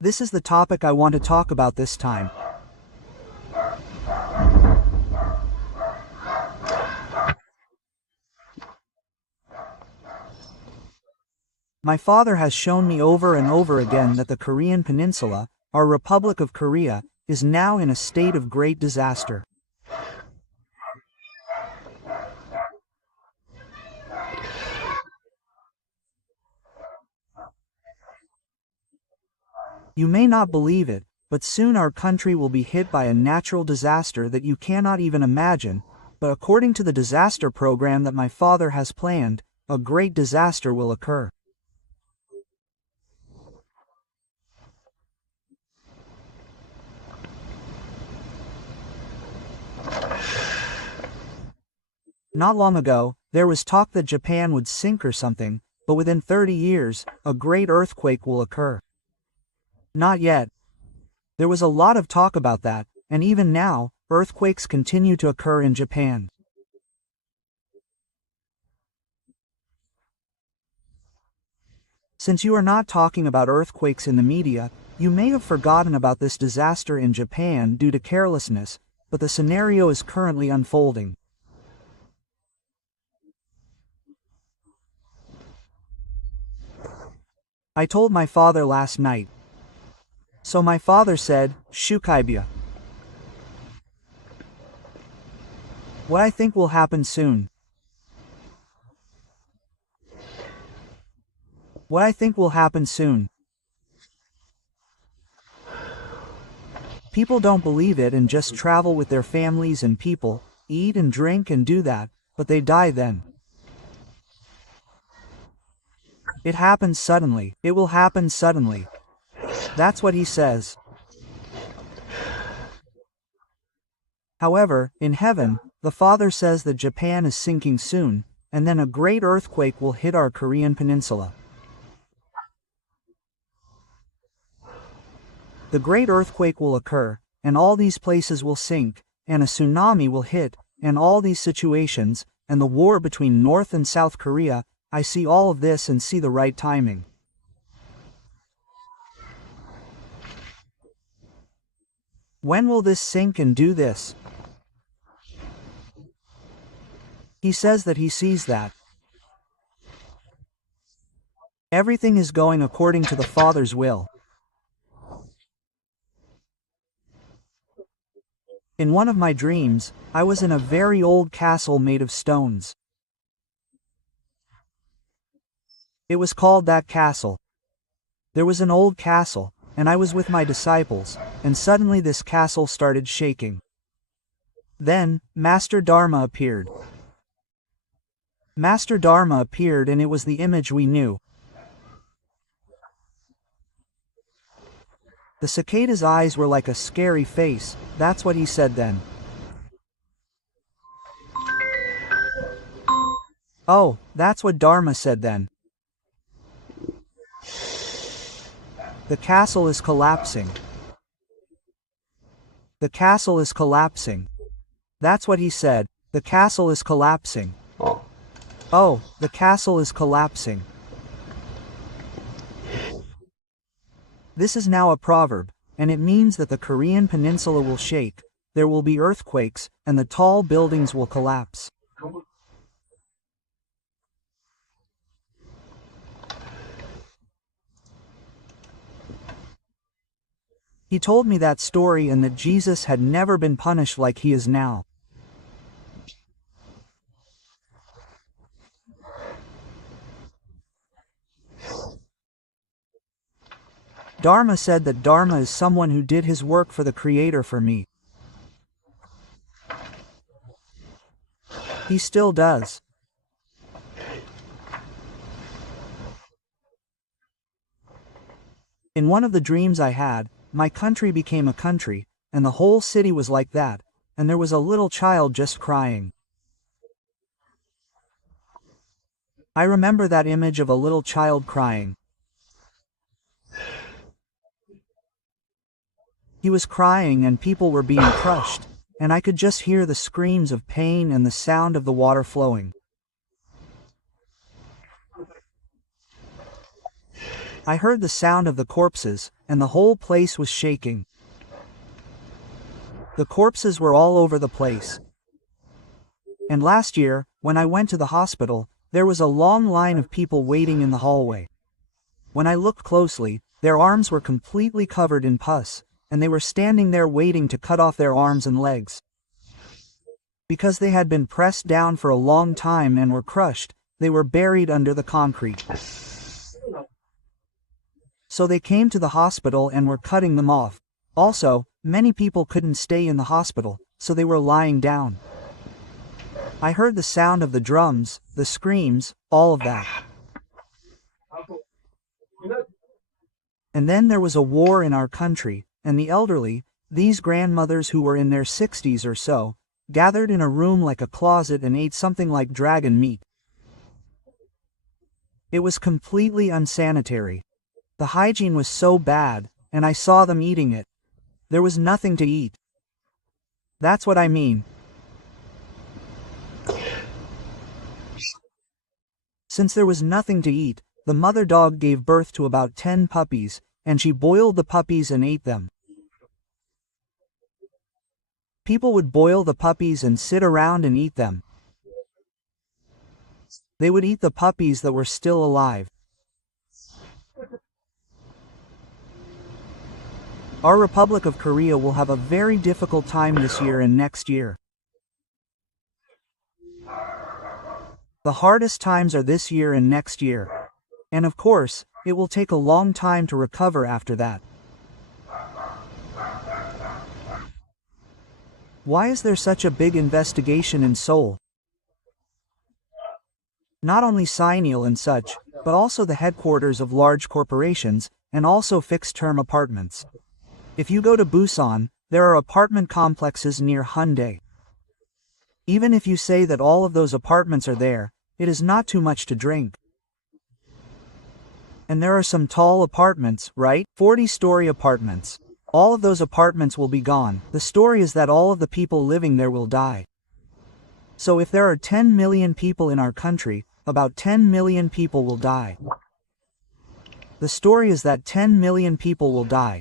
This is the topic I want to talk about this time. My father has shown me over and over again that the Korean Peninsula, our Republic of Korea, is now in a state of great disaster. You may not believe it, but soon our country will be hit by a natural disaster that you cannot even imagine, but according to the disaster program that my father has planned, a great disaster will occur. Not long ago, there was talk that Japan would sink or something, but within 30 years, a great earthquake will occur. Not yet. There was a lot of talk about that, and even now, earthquakes continue to occur in Japan. Since you are not talking about earthquakes in the media, you may have forgotten about this disaster in Japan due to carelessness, but the scenario is currently unfolding. I told my father last night. So my father said, "Shukaibya. What I think will happen soon. What I think will happen soon. People don't believe it and just travel with their families and people, eat and drink and do that, but they die then. It happens suddenly. It will happen suddenly." That's what he says. However, in heaven, the Father says that Japan is sinking soon, and then a great earthquake will hit our Korean peninsula. The great earthquake will occur, and all these places will sink, and a tsunami will hit, and all these situations, and the war between North and South Korea, I see all of this and see the right timing. When will this sink and do this? He says that he sees that. Everything is going according to the Father's will. In one of my dreams, I was in a very old castle made of stones. It was called that castle. There was an old castle, and I was with my disciples, and suddenly this castle started shaking. Then, Master Dharma appeared. Master Dharma appeared and it was the image we knew. The cicada's eyes were like a scary face, that's what he said then. Oh, that's what Dharma said then. The castle is collapsing. The castle is collapsing. That's what he said. The castle is collapsing. Oh, the castle is collapsing. This is now a proverb, and it means that the Korean peninsula will shake, there will be earthquakes, and the tall buildings will collapse. He told me that story and that Jesus had never been punished like he is now. Dharma said that Dharma is someone who did his work for the Creator for me. He still does. In one of the dreams I had, my country became a country, and the whole city was like that, and there was a little child just crying. I remember that image of a little child crying. He was crying and people were being crushed, and I could just hear the screams of pain and the sound of the water flowing. I heard the sound of the corpses, and the whole place was shaking. The corpses were all over the place. And last year, when I went to the hospital, there was a long line of people waiting in the hallway. When I looked closely, their arms were completely covered in pus, and they were standing there waiting to cut off their arms and legs. Because they had been pressed down for a long time and were crushed, they were buried under the concrete. So they came to the hospital and were cutting them off. Also, many people couldn't stay in the hospital, so they were lying down. I heard the sound of the drums, the screams, all of that. And then there was a war in our country, and the elderly, these grandmothers who were in their 60s or so, gathered in a room like a closet and ate something like dragon meat. It was completely unsanitary. The hygiene was so bad, and I saw them eating it. There was nothing to eat. That's what I mean. Since there was nothing to eat, the mother dog gave birth to about 10 puppies, and she boiled the puppies and ate them. People would boil the puppies and sit around and eat them. They would eat the puppies that were still alive. Our Republic of Korea will have a very difficult time this year and next year. The hardest times are this year and next year. And of course, it will take a long time to recover after that. Why is there such a big investigation in Seoul? Not only Sineal and such, but also the headquarters of large corporations, and also fixed-term apartments. If you go to Busan, there are apartment complexes near Hyundai. Even if you say that all of those apartments are there, it is not too much to drink. And there are some tall apartments, right? 40-story apartments. All of those apartments will be gone. The story is that all of the people living there will die. So if there are 10 million people in our country, about 10 million people will die. The story is that 10 million people will die.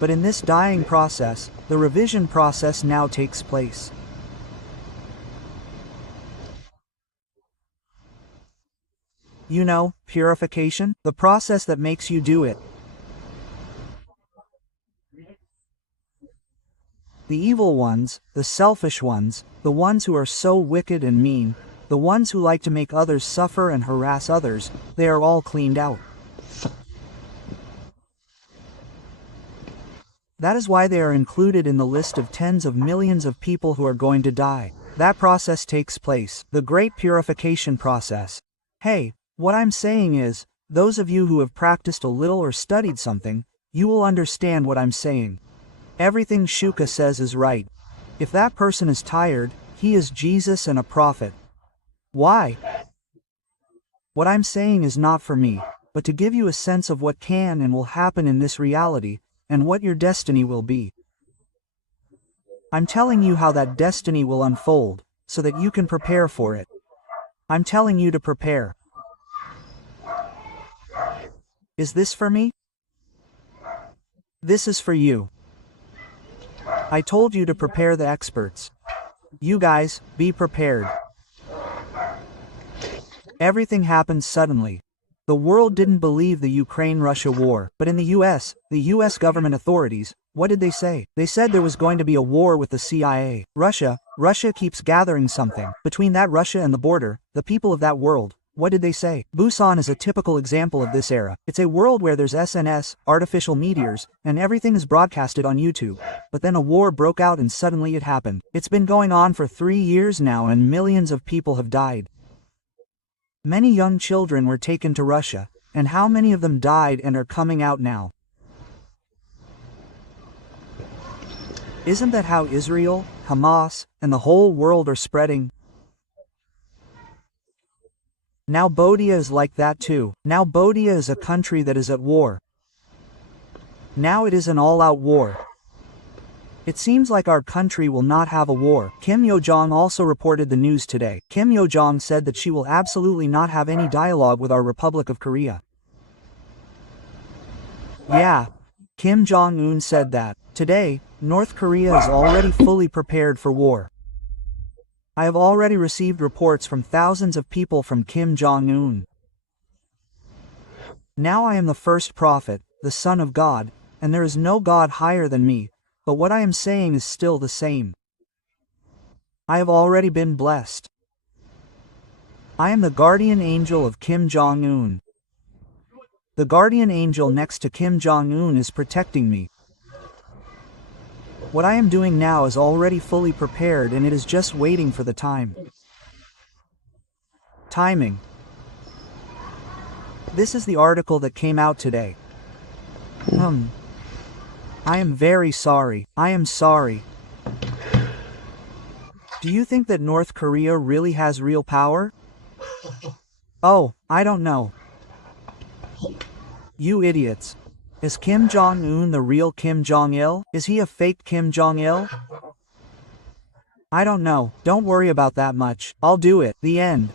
But in this dying process, the revision process now takes place. You know, purification, the process that makes you do it. The evil ones, the selfish ones, the ones who are so wicked and mean, the ones who like to make others suffer and harass others, they are all cleaned out. That is why they are included in the list of tens of millions of people who are going to die. That process takes place, the great purification process. Hey, what I'm saying is, those of you who have practiced a little or studied something, you will understand what I'm saying. Everything Shuka says is right. If that person is tired, he is Jesus and a prophet. Why? What I'm saying is not for me, but to give you a sense of what can and will happen in this reality, and what your destiny will be. I'm telling you how that destiny will unfold, so that you can prepare for it. I'm telling you to prepare. Is this for me? This is for you. I told you to prepare the experts. You guys, be prepared. Everything happened suddenly. The world didn't believe the Ukraine-Russia war, but in the US government authorities, what did they say? They said there was going to be a war with the CIA. Russia keeps gathering something. Between that Russia and the border, the people of that world, what did they say? Busan is a typical example of this era. It's a world where there's SNS, artificial meteors, and everything is broadcasted on YouTube. But then a war broke out and suddenly it happened. It's been going on for 3 years now and millions of people have died. Many young children were taken to Russia, and how many of them died and are coming out now? Isn't that how Israel, Hamas, and the whole world are spreading? Now Bodia is like that too. Now Bodia is a country that is at war. Now it is an all-out war. It seems like our country will not have a war. Kim Yo-jong also reported the news today. Kim Yo-jong said that she will absolutely not have any dialogue with our Republic of Korea. Yeah, Kim Jong-un said that. Today, North Korea is already fully prepared for war. I have already received reports from thousands of people from Kim Jong-un. Now I am the first prophet, the son of God, and there is no God higher than me, but what I am saying is still the same. I have already been blessed. I am the guardian angel of Kim Jong-un. The guardian angel next to Kim Jong-un is protecting me. What I am doing now is already fully prepared and it is just waiting for the time. Timing. This is the article that came out today. I am very sorry. I am sorry. Do you think that North Korea really has real power? Oh, I don't know. You idiots. Is Kim Jong-un the real Kim Jong-il? Is he a fake Kim Jong-il? I don't know. Don't worry about that much. I'll do it. The end.